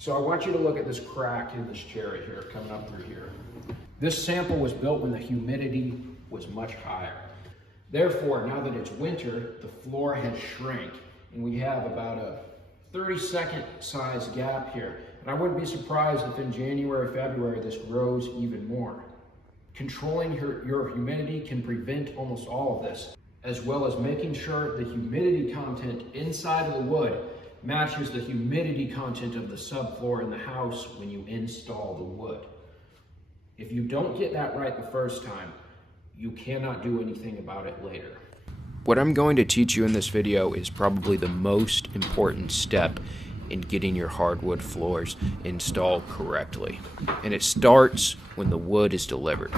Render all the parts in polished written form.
So I want you to look at this crack in this cherry here, coming up through here. This sample was built when the humidity was much higher. Therefore, now that it's winter, the floor has shrank, and we have about a 30-second size gap here. And I wouldn't be surprised if in January, February, this grows even more. Controlling your humidity can prevent almost all of this, as well as making sure the humidity content inside of the wood matches the humidity content of the subfloor in the house when you install the wood. If you don't get that right the first time, you cannot do anything about it later. What I'm going to teach you in this video is probably the most important step in getting your hardwood floors installed correctly. And it starts when the wood is delivered.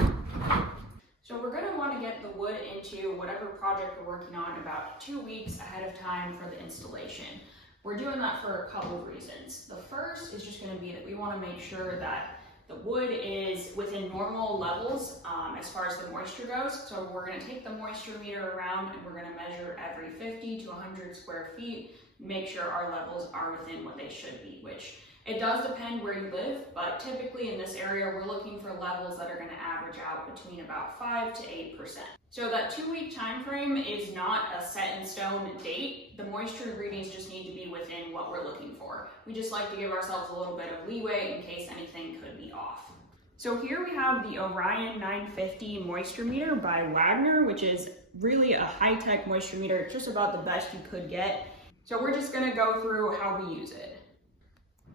So we're going to want to get the wood into whatever project we're working on about 2 weeks ahead of time for the installation. We're doing that for a couple of reasons. The first is just going to be that we want to make sure that the wood is within normal levels as far as the moisture goes. So we're going to take the moisture meter around and we're going to measure every 50 to 100 square feet, make sure our levels are within what they should be, which it does depend where you live, but typically in this area, we're looking for levels that are going to average out between about 5 to 8%. So that 2-week time frame is not a set in stone date. The moisture readings just need to be within what we're looking for. We just like to give ourselves a little bit of leeway in case anything could be off. So here we have the Orion 950 moisture meter by Wagner, which is really a high-tech moisture meter, just about the best you could get. So we're just going to go through how we use it.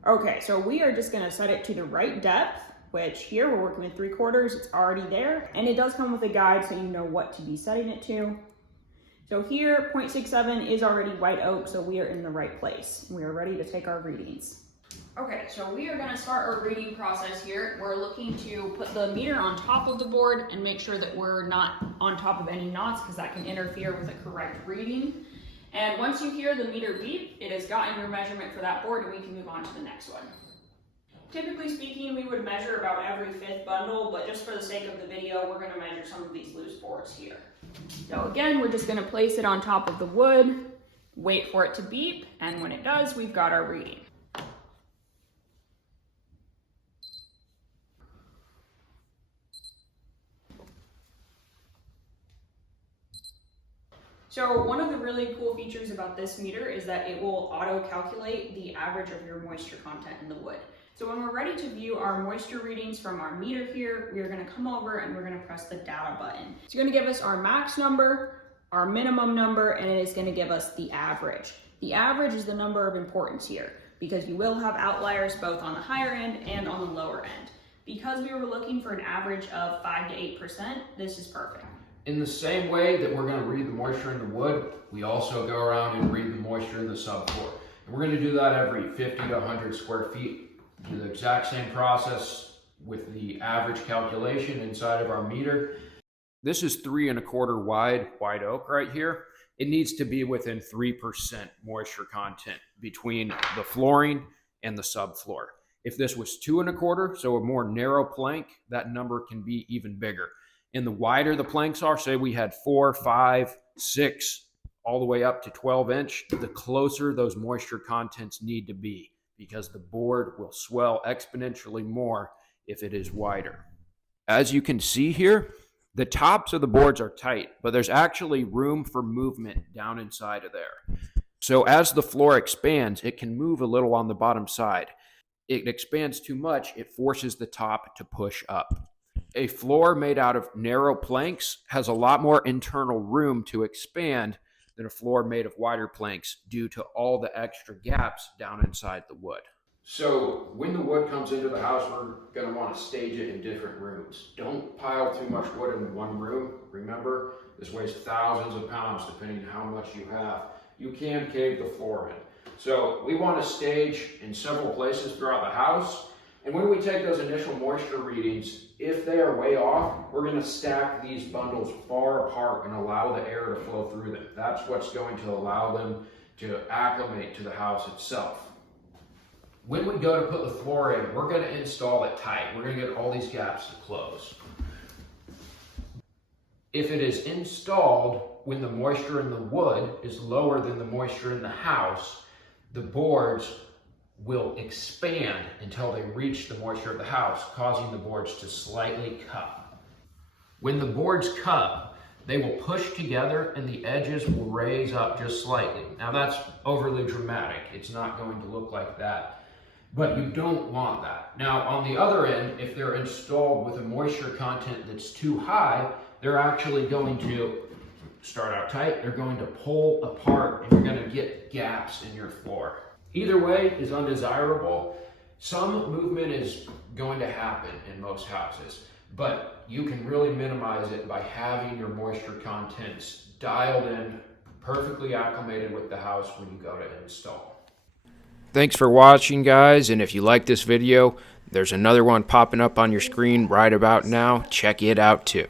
Okay, so we are just going to set it to the right depth, which here we're working with 3/4, it's already there, and it does come with a guide so you know what to be setting it to. So here 0.67 is already white oak, so we are in the right place. We are ready to take our readings. Okay, so we are going to start our reading process here. We're looking to put the meter on top of the board and make sure that we're not on top of any knots because that can interfere with a correct reading. And once you hear the meter beep, it has gotten your measurement for that board and we can move on to the next one. Typically speaking, we would measure about every 5th bundle, but just for the sake of the video, we're going to measure some of these loose boards here. So again, we're just going to place it on top of the wood, wait for it to beep, and when it does, we've got our reading. So one of the really cool features about this meter is that it will auto-calculate the average of your moisture content in the wood. So when we're ready to view our moisture readings from our meter here, we are going to come over and we're going to press the data button. It's going to give us our max number, our minimum number, and it is going to give us the average. The average is the number of importance here because you will have outliers both on the higher end and on the lower end. Because we were looking for an average of 5 to 8%, this is perfect. In the same way that we're going to read the moisture in the wood, we also go around and read the moisture in the subfloor. And we're going to do that every 50 to 100 square feet. Do the exact same process with the average calculation inside of our meter. This is 3 1/4 wide white oak right here. It needs to be within 3% moisture content between the flooring and the subfloor. If this was 2 1/4, so a more narrow plank, that number can be even bigger. And the wider the planks are, say we had 4, 5, 6, all the way up to 12 inch, the closer those moisture contents need to be because the board will swell exponentially more if it is wider. As you can see here, the tops of the boards are tight, but there's actually room for movement down inside of there. So as the floor expands, it can move a little on the bottom side. It expands too much, it forces the top to push up. A floor made out of narrow planks has a lot more internal room to expand than a floor made of wider planks due to all the extra gaps down inside the wood. So when the wood comes into the house, we're going to want to stage it in different rooms. Don't pile too much wood in one room. Remember, this weighs thousands of pounds depending on how much you have. You can cave the floor in. So we want to stage in several places throughout the house. And when we take those initial moisture readings, if they are way off, we're going to stack these bundles far apart and allow the air to flow through them. That's what's going to allow them to acclimate to the house itself. When we go to put the floor in, we're going to install it tight. We're going to get all these gaps to close. If it is installed when the moisture in the wood is lower than the moisture in the house, the boards will expand until they reach the moisture of the house, causing the boards to slightly cup. When the boards cup, they will push together and the edges will raise up just slightly. Now that's overly dramatic. It's not going to look like that, but you don't want that. Now on the other end, if they're installed with a moisture content that's too high, they're actually going to start out tight, they're going to pull apart and you're going to get gaps in your floor. Either way is undesirable. Some movement is going to happen in most houses, but you can really minimize it by having your moisture contents dialed in, perfectly acclimated with the house when you go to install. Thanks for watching, guys, and if you like this video, there's another one popping up on your screen right about now. Check it out too.